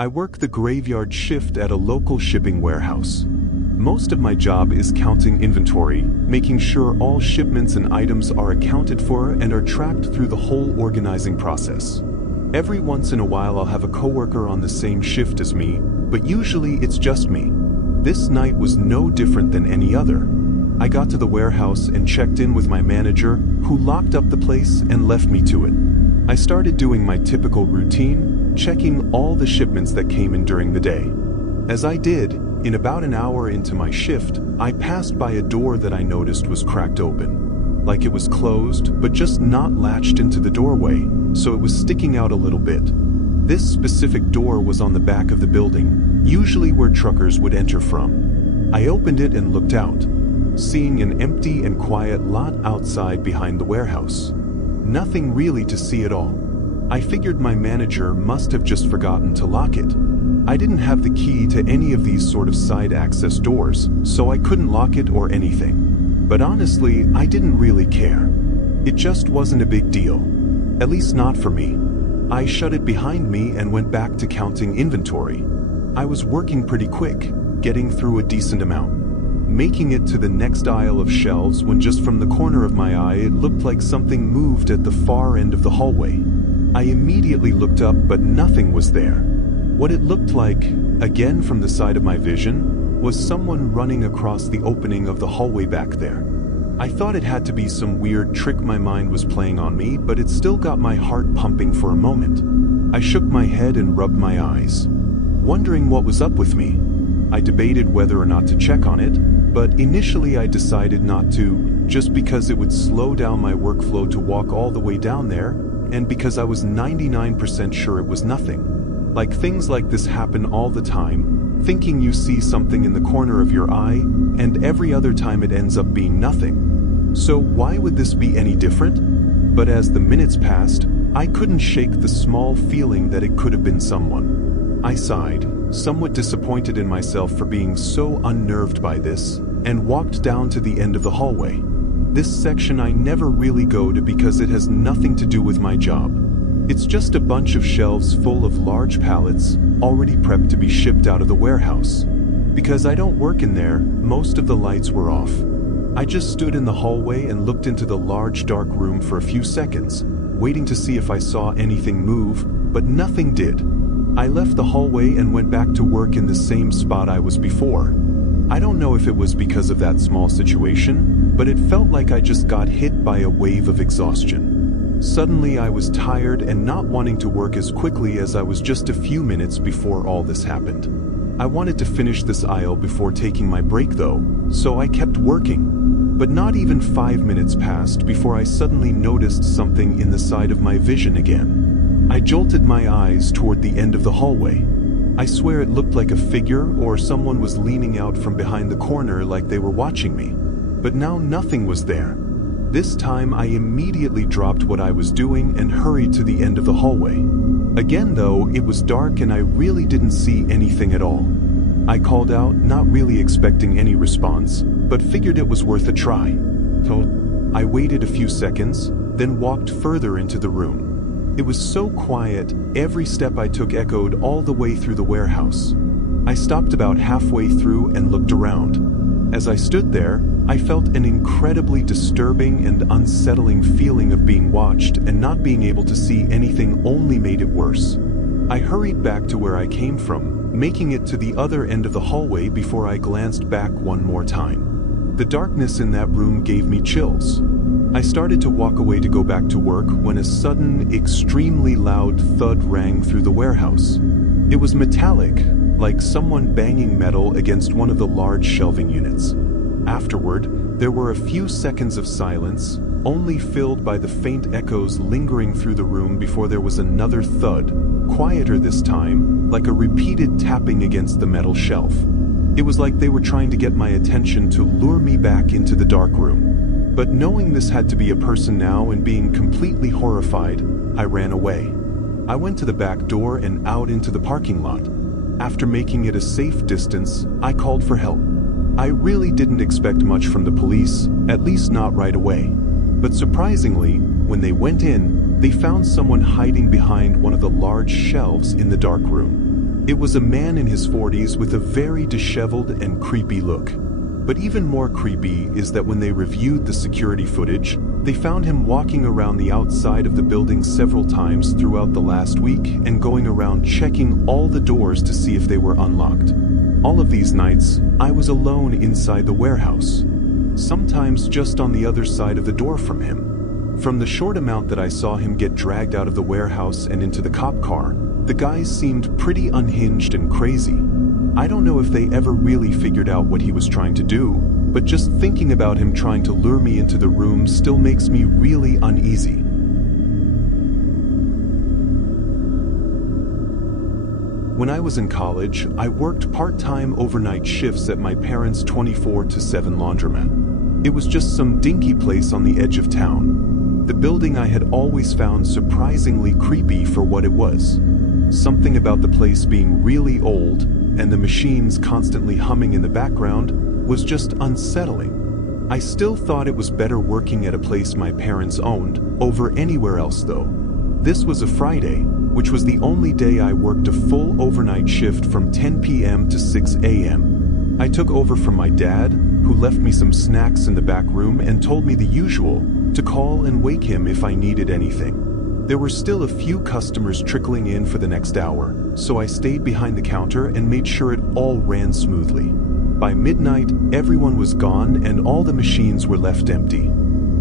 I work the graveyard shift at a local shipping warehouse. Most of my job is counting inventory, making sure all shipments and items are accounted for and are tracked through the whole organizing process. Every once in a while I'll have a coworker on the same shift as me, but usually it's just me. This night was no different than any other. I got to the warehouse and checked in with my manager, who locked up the place and left me to it. I started doing my typical routine, checking all the shipments that came in during the day. As I did, in about an hour into my shift, I passed by a door that I noticed was cracked open. Like it was closed, but just not latched into the doorway, so it was sticking out a little bit. This specific door was on the back of the building, usually where truckers would enter from. I opened it and looked out, seeing an empty and quiet lot outside behind the warehouse. Nothing really to see at all. I figured my manager must have just forgotten to lock it. I didn't have the key to any of these sort of side access doors, so I couldn't lock it or anything. But honestly, I didn't really care. It just wasn't a big deal. At least not for me. I shut it behind me and went back to counting inventory. I was working pretty quick, getting through a decent amount, making it to the next aisle of shelves when just from the corner of my eye it looked like something moved at the far end of the hallway. I immediately looked up, but nothing was there. What it looked like, again from the side of my vision, was someone running across the opening of the hallway back there. I thought it had to be some weird trick my mind was playing on me, but it still got my heart pumping for a moment. I shook my head and rubbed my eyes, wondering what was up with me. I debated whether or not to check on it, but initially I decided not to, just because it would slow down my workflow to walk all the way down there, and because I was 99% sure it was nothing. Like things like this happen all the time, thinking you see something in the corner of your eye, and every other time it ends up being nothing. So why would this be any different? But as the minutes passed, I couldn't shake the small feeling that it could have been someone. I sighed, somewhat disappointed in myself for being so unnerved by this, and walked down to the end of the hallway. This section I never really go to because it has nothing to do with my job. It's just a bunch of shelves full of large pallets, already prepped to be shipped out of the warehouse. Because I don't work in there, most of the lights were off. I just stood in the hallway and looked into the large dark room for a few seconds, waiting to see if I saw anything move, but nothing did. I left the hallway and went back to work in the same spot I was before. I don't know if it was because of that small situation, but it felt like I just got hit by a wave of exhaustion. Suddenly I was tired and not wanting to work as quickly as I was just a few minutes before all this happened. I wanted to finish this aisle before taking my break though, so I kept working. But not even 5 minutes passed before I suddenly noticed something in the side of my vision again. I jolted my eyes toward the end of the hallway. I swear it looked like a figure or someone was leaning out from behind the corner like they were watching me. But now nothing was there. This time I immediately dropped what I was doing and hurried to the end of the hallway. Again though, it was dark and I really didn't see anything at all. I called out, not really expecting any response, but figured it was worth a try. So I waited a few seconds, then walked further into the room. It was so quiet, every step I took echoed all the way through the warehouse. I stopped about halfway through and looked around. As I stood there, I felt an incredibly disturbing and unsettling feeling of being watched, and not being able to see anything only made it worse. I hurried back to where I came from, making it to the other end of the hallway before I glanced back one more time. The darkness in that room gave me chills. I started to walk away to go back to work when a sudden, extremely loud thud rang through the warehouse. It was metallic, like someone banging metal against one of the large shelving units. Afterward, there were a few seconds of silence, only filled by the faint echoes lingering through the room before there was another thud, quieter this time, like a repeated tapping against the metal shelf. It was like they were trying to get my attention to lure me back into the dark room. But knowing this had to be a person now and being completely horrified, I ran away. I went to the back door and out into the parking lot. After making it a safe distance, I called for help. I really didn't expect much from the police, at least not right away. But surprisingly, when they went in, they found someone hiding behind one of the large shelves in the dark room. It was a man in his 40s with a very disheveled and creepy look. But even more creepy is that when they reviewed the security footage, they found him walking around the outside of the building several times throughout the last week and going around checking all the doors to see if they were unlocked. All of these nights, I was alone inside the warehouse, sometimes just on the other side of the door from him. From the short amount that I saw him get dragged out of the warehouse and into the cop car, the guys seemed pretty unhinged and crazy. I don't know if they ever really figured out what he was trying to do, but just thinking about him trying to lure me into the room still makes me really uneasy. When I was in college, I worked part-time overnight shifts at my parents' 24/7 laundromat. It was just some dinky place on the edge of town. The building I had always found surprisingly creepy for what it was. Something about the place being really old and the machines constantly humming in the background was just unsettling. I still thought it was better working at a place my parents owned over anywhere else though. This was a Friday, which was the only day I worked a full overnight shift from 10 p.m. to 6 a.m. I took over from my dad, who left me some snacks in the back room and told me the usual, to call and wake him if I needed anything. There were still a few customers trickling in for the next hour, so I stayed behind the counter and made sure it all ran smoothly. By midnight, everyone was gone and all the machines were left empty.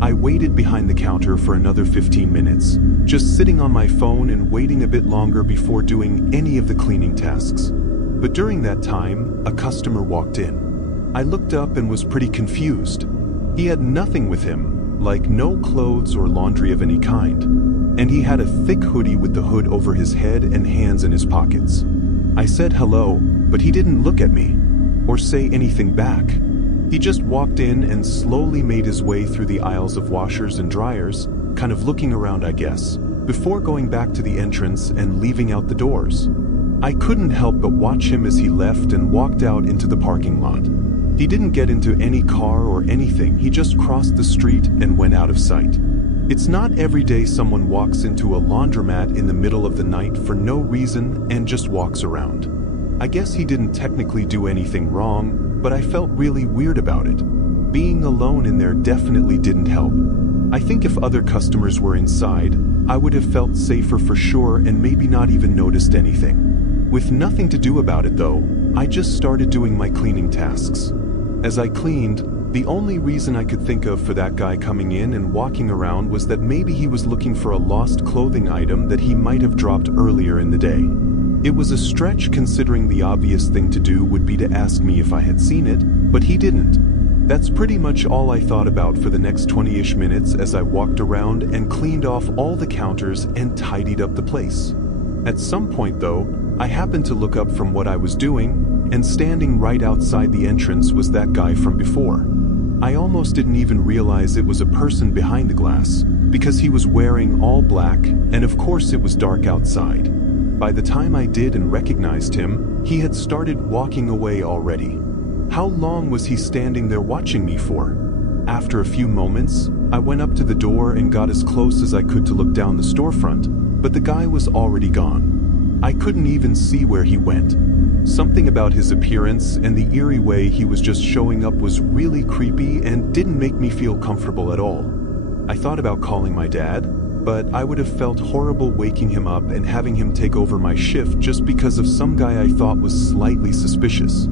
I waited behind the counter for another 15 minutes, just sitting on my phone and waiting a bit longer before doing any of the cleaning tasks. But during that time, a customer walked in. I looked up and was pretty confused. He had nothing with him, like no clothes or laundry of any kind. And he had a thick hoodie with the hood over his head and hands in his pockets. I said hello, but he didn't look at me or say anything back. He just walked in and slowly made his way through the aisles of washers and dryers, kind of looking around, I guess, before going back to the entrance and leaving out the doors. I couldn't help but watch him as he left and walked out into the parking lot. He didn't get into any car or anything, he just crossed the street and went out of sight. It's not every day someone walks into a laundromat in the middle of the night for no reason and just walks around. I guess he didn't technically do anything wrong, but I felt really weird about it. Being alone in there definitely didn't help. I think if other customers were inside, I would have felt safer for sure and maybe not even noticed anything. With nothing to do about it though, I just started doing my cleaning tasks. As I cleaned, the only reason I could think of for that guy coming in and walking around was that maybe he was looking for a lost clothing item that he might have dropped earlier in the day. It was a stretch considering the obvious thing to do would be to ask me if I had seen it, but he didn't. That's pretty much all I thought about for the next 20-ish minutes as I walked around and cleaned off all the counters and tidied up the place. At some point though, I happened to look up from what I was doing, and standing right outside the entrance was that guy from before. I almost didn't even realize it was a person behind the glass, because he was wearing all black, and of course it was dark outside. By the time I did and recognized him, he had started walking away already. How long was he standing there watching me for? After a few moments, I went up to the door and got as close as I could to look down the storefront, but the guy was already gone. I couldn't even see where he went. Something about his appearance and the eerie way he was just showing up was really creepy and didn't make me feel comfortable at all. I thought about calling my dad, but I would have felt horrible waking him up and having him take over my shift just because of some guy I thought was slightly suspicious.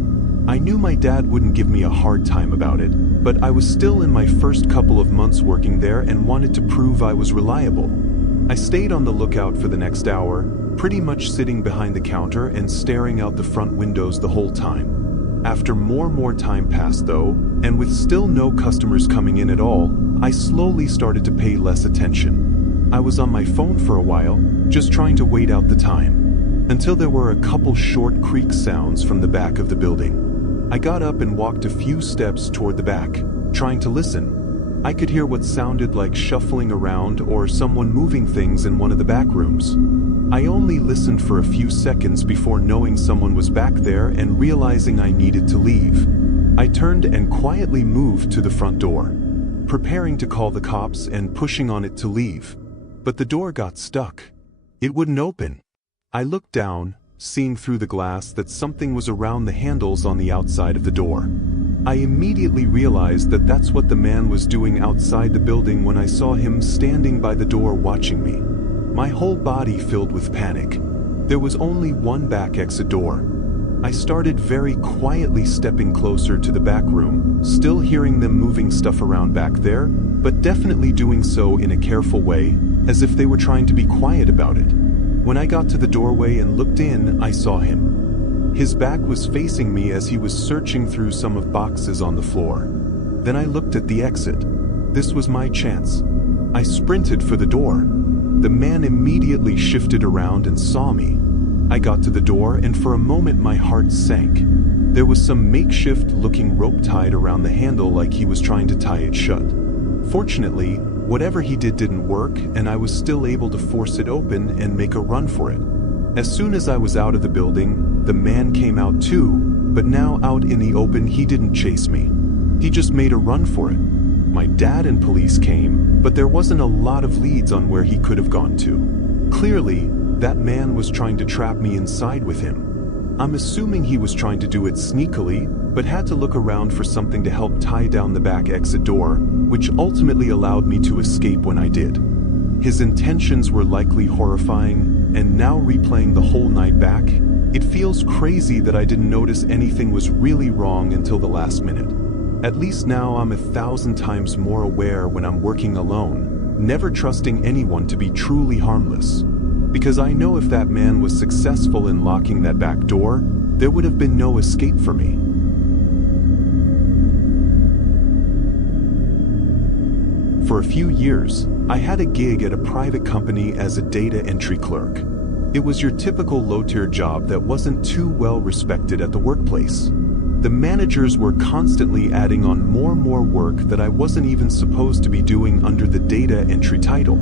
I knew my dad wouldn't give me a hard time about it, but I was still in my first couple of months working there and wanted to prove I was reliable. I stayed on the lookout for the next hour, pretty much sitting behind the counter and staring out the front windows the whole time. After more time passed though, and with still no customers coming in at all, I slowly started to pay less attention. I was on my phone for a while, just trying to wait out the time, until there were a couple short creak sounds from the back of the building. I got up and walked a few steps toward the back, trying to listen. I could hear what sounded like shuffling around or someone moving things in one of the back rooms. I only listened for a few seconds before knowing someone was back there and realizing I needed to leave. I turned and quietly moved to the front door, preparing to call the cops and pushing on it to leave. But the door got stuck. It wouldn't open. I looked down, seeing through the glass that something was around the handles on the outside of the door. I immediately realized that that's what the man was doing outside the building when I saw him standing by the door watching me. My whole body filled with panic. There was only one back exit door. I started very quietly stepping closer to the back room, still hearing them moving stuff around back there, but definitely doing so in a careful way, as if they were trying to be quiet about it. When I got to the doorway and looked in, I saw him. His back was facing me as he was searching through some of boxes on the floor. Then I looked at the exit. This was my chance. I sprinted for the door. The man immediately shifted around and saw me. I got to the door and for a moment my heart sank. There was some makeshift-looking rope tied around the handle like he was trying to tie it shut. Fortunately, whatever he did didn't work and I was still able to force it open and make a run for it. As soon as I was out of the building, the man came out too, but now out in the open he didn't chase me. He just made a run for it. My dad and police came, but there wasn't a lot of leads on where he could have gone to. Clearly, that man was trying to trap me inside with him. I'm assuming he was trying to do it sneakily, but had to look around for something to help tie down the back exit door, which ultimately allowed me to escape when I did. His intentions were likely horrifying, and now replaying the whole night back, it feels crazy that I didn't notice anything was really wrong until the last minute. At least now I'm 1,000 times more aware when I'm working alone, never trusting anyone to be truly harmless. Because I know if that man was successful in locking that back door, there would have been no escape for me. For a few years, I had a gig at a private company as a data entry clerk. It was your typical low-tier job that wasn't too well respected at the workplace. The managers were constantly adding on more work that I wasn't even supposed to be doing under the data entry title.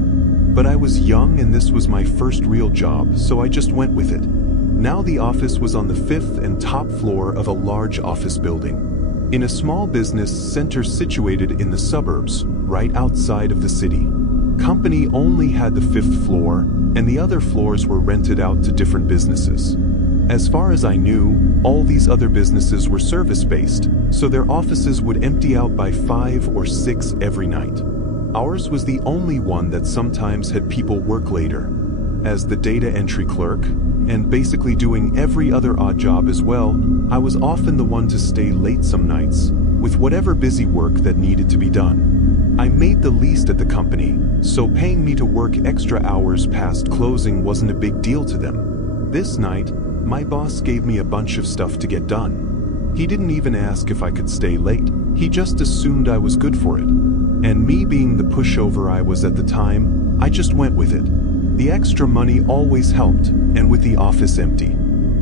But I was young and this was my first real job, so I just went with it. Now the office was on the 5th and top floor of a large office building, in a small business center situated in the suburbs, right outside of the city. Company only had the 5th floor, and the other floors were rented out to different businesses. As far as I knew, all these other businesses were service-based, so their offices would empty out by 5 or 6 every night. Ours was the only one that sometimes had people work later. As the data entry clerk, and basically doing every other odd job as well, I was often the one to stay late some nights, with whatever busy work that needed to be done. I made the least at the company, so paying me to work extra hours past closing wasn't a big deal to them. This night, my boss gave me a bunch of stuff to get done. He didn't even ask if I could stay late, he just assumed I was good for it. And me being the pushover I was at the time, I just went with it. The extra money always helped, and with the office empty,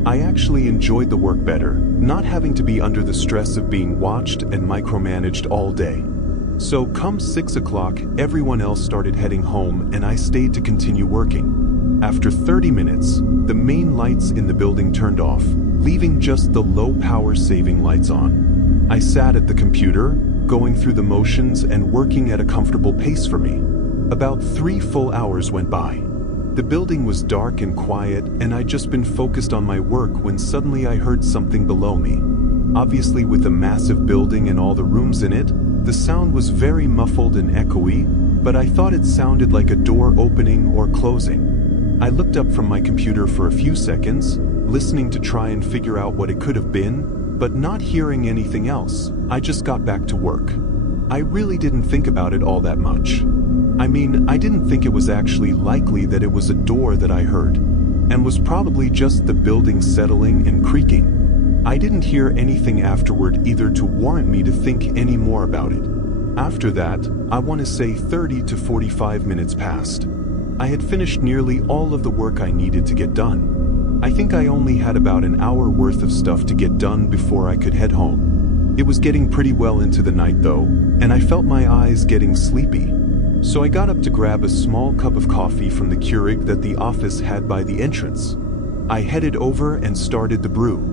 I actually enjoyed the work better, not having to be under the stress of being watched and micromanaged all day. So come 6 o'clock, everyone else started heading home and I stayed to continue working. After 30 minutes, the main lights in the building turned off, leaving just the low power saving lights on. I sat at the computer, going through the motions and working at a comfortable pace for me. About 3 full hours went by. The building was dark and quiet, and I'd just been focused on my work when suddenly I heard something below me. Obviously, with a massive building and all the rooms in it, the sound was very muffled and echoey, but I thought it sounded like a door opening or closing. I looked up from my computer for a few seconds, listening to try and figure out what it could have been, but not hearing anything else. I just got back to work. I really didn't think about it all that much. I mean, I didn't think it was actually likely that it was a door that I heard, and was probably just the building settling and creaking. I didn't hear anything afterward either to warrant me to think any more about it. After that, I want to say 30 to 45 minutes passed. I had finished nearly all of the work I needed to get done. I think I only had about an hour worth of stuff to get done before I could head home. It was getting pretty well into the night though, and I felt my eyes getting sleepy. So I got up to grab a small cup of coffee from the Keurig that the office had by the entrance. I headed over and started the brew.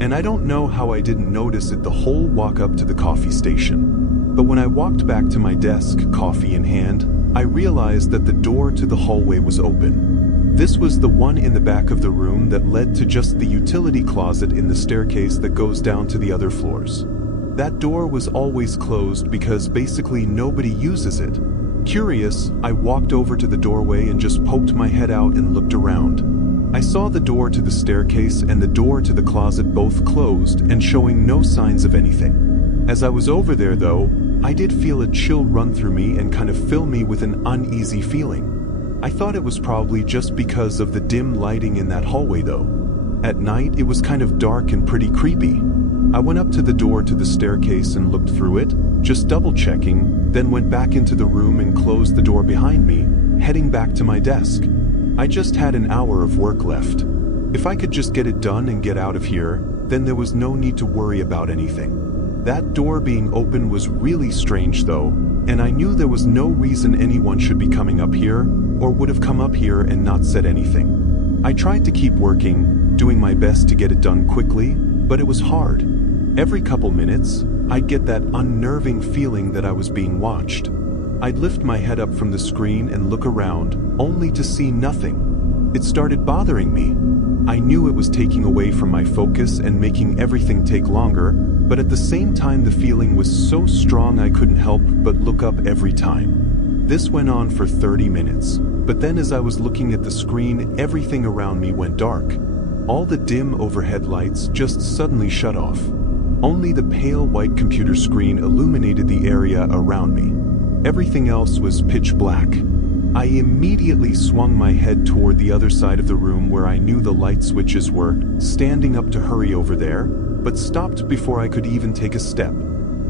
And I don't know how I didn't notice it the whole walk up to the coffee station. But when I walked back to my desk, coffee in hand, I realized that the door to the hallway was open. This was the one in the back of the room that led to just the utility closet in the staircase that goes down to the other floors. That door was always closed because basically nobody uses it. Curious, I walked over to the doorway and just poked my head out and looked around. I saw the door to the staircase and the door to the closet both closed and showing no signs of anything. As I was over there though, I did feel a chill run through me and kind of fill me with an uneasy feeling. I thought it was probably just because of the dim lighting in that hallway though. At night, it was kind of dark and pretty creepy. I went up to the door to the staircase and looked through it, just double-checking, then went back into the room and closed the door behind me, heading back to my desk. I just had an hour of work left. If I could just get it done and get out of here, then there was no need to worry about anything. That door being open was really strange though, and I knew there was no reason anyone should be coming up here, or would have come up here and not said anything. I tried to keep working, doing my best to get it done quickly, but it was hard. Every couple minutes, I'd get that unnerving feeling that I was being watched. I'd lift my head up from the screen and look around, only to see nothing. It started bothering me. I knew it was taking away from my focus and making everything take longer, but at the same time the feeling was so strong I couldn't help but look up every time. This went on for 30 minutes, but then as I was looking at the screen, everything around me went dark. All the dim overhead lights just suddenly shut off. Only the pale white computer screen illuminated the area around me. Everything else was pitch black. I immediately swung my head toward the other side of the room where I knew the light switches were, standing up to hurry over there, but stopped before I could even take a step.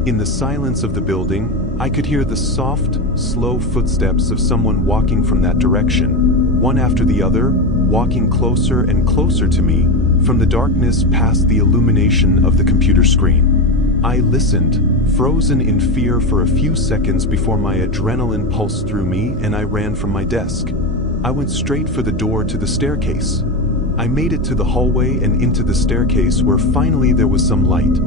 In the silence of the building, I could hear the soft, slow footsteps of someone walking from that direction, one after the other, walking closer and closer to me, from the darkness past the illumination of the computer screen. I listened, frozen in fear for a few seconds before my adrenaline pulsed through me and I ran from my desk. I went straight for the door to the staircase. I made it to the hallway and into the staircase where finally there was some light.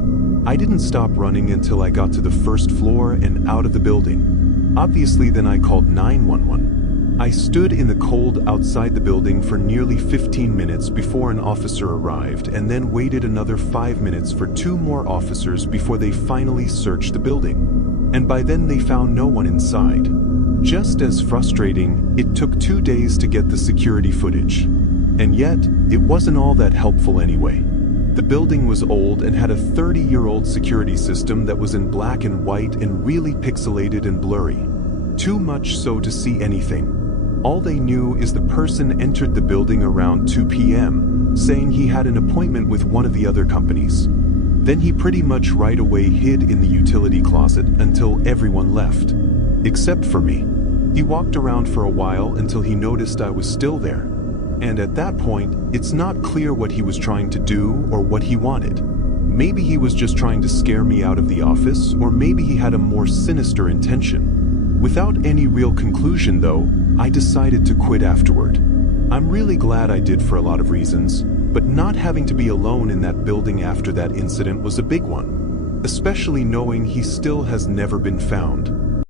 I didn't stop running until I got to the first floor and out of the building. Obviously then I called 911. I stood in the cold outside the building for nearly 15 minutes before an officer arrived and then waited another 5 minutes for 2 more officers before they finally searched the building. And by then they found no one inside. Just as frustrating, it took 2 days to get the security footage. And yet, it wasn't all that helpful anyway. The building was old and had a 30-year-old security system that was in black and white and really pixelated and blurry. Too much so to see anything. All they knew is the person entered the building around 2 p.m., saying he had an appointment with one of the other companies. Then he pretty much right away hid in the utility closet until everyone left. Except for me. He walked around for a while until he noticed I was still there. And at that point, it's not clear what he was trying to do or what he wanted. Maybe he was just trying to scare me out of the office, or maybe he had a more sinister intention. Without any real conclusion though, I decided to quit afterward. I'm really glad I did for a lot of reasons, but not having to be alone in that building after that incident was a big one. Especially knowing he still has never been found.